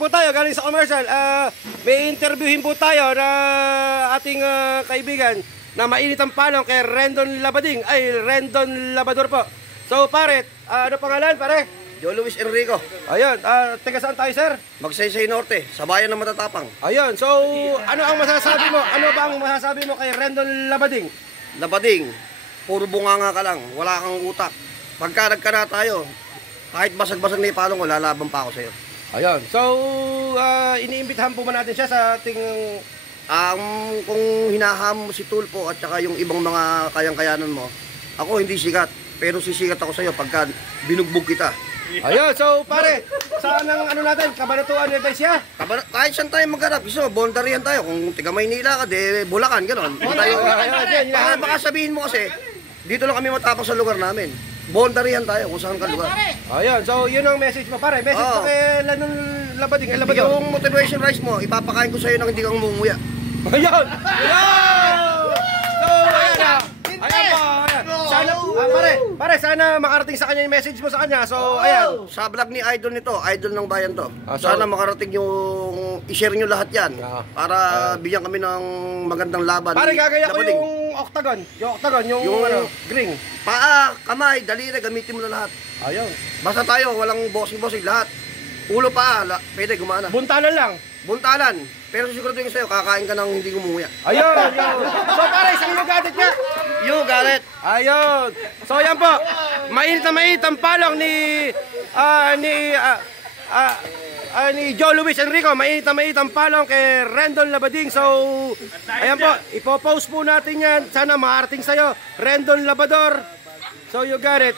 po tayo galing sa commercial. May interviewin po tayo na ating kaibigan na mainit ang palong kay Rendon Labading. Ay, Rendon Labador po. So pare, ano pangalan pare? Joe Luis Enrico. Ayun, taga saan tayo sir? Magsaysay Norte, sa bayan ng Matatapang. Ayun, so ano ang masasabi mo? Ano ba ang masasabi mo kay Rendon Labading? Labading, puro bunganga ka lang, wala kang utak. Pagka nagkana tayo, kahit basag-basag na ipalong ko, lalaban pa ako sa'yo. Ayun, so iniimbitahan po ba natin siya sa ating... Kung hinaham mo si Tulpo at saka yung ibang mga kayang-kayanan mo, ako hindi sikat, pero sisikat ako sa'yo pagka binugbog kita. Ayun, so pare, saan ang ano natin, Cabanatuan Nueva Ecija? Kahit saan tayo magharap, gusto mo, bondarihan tayo. Kung tiga Maynila ka, de Bulacan, gano'n. Baka sabihin mo kasi, dito lang kami matapang sa lugar namin. Bondarihan tayo kung saan ka lugar. Ayun, so yun ang message mo pare. Message mo kay Rendon Labading, Labador. Yung motivation rice mo, ipapakain ko sa'yo nang hindi kang mumuya. Ayun! Ayun! So, ayan na. Ayan po, ayan. Sana, pare, sana makarating sa kanya yung message mo sa kanya. So, ayan. Sa vlog ni Idol nito, Idol ng Bayan to. Sana makarating yung, i-share nyo lahat yan. Para bigyan kami ng magandang laban. Pare, gagaya ko yung octagon. Yung ano, green. Paa, kamay, daliri, gamitin mo na lahat. Ayun. Basta tayo, walang bossing-bossing lahat. Ulo pa, pwede gumana. Buntalan lang. Buntalan. Pero siguraduhin ko sa'yo, kakain ka ng hindi gumuya. Ayun. So pare, isang yugatit nga. Yugatit. Ayun. So yan po. Mainit na mainit ang palong ni Joe Luis Enrico. Mainit na mainit ang palong kay Rendon Labading. So, ayan po. Ipopost po natin yan. Sana makarating sa'yo. Rendon Labador. So you got it.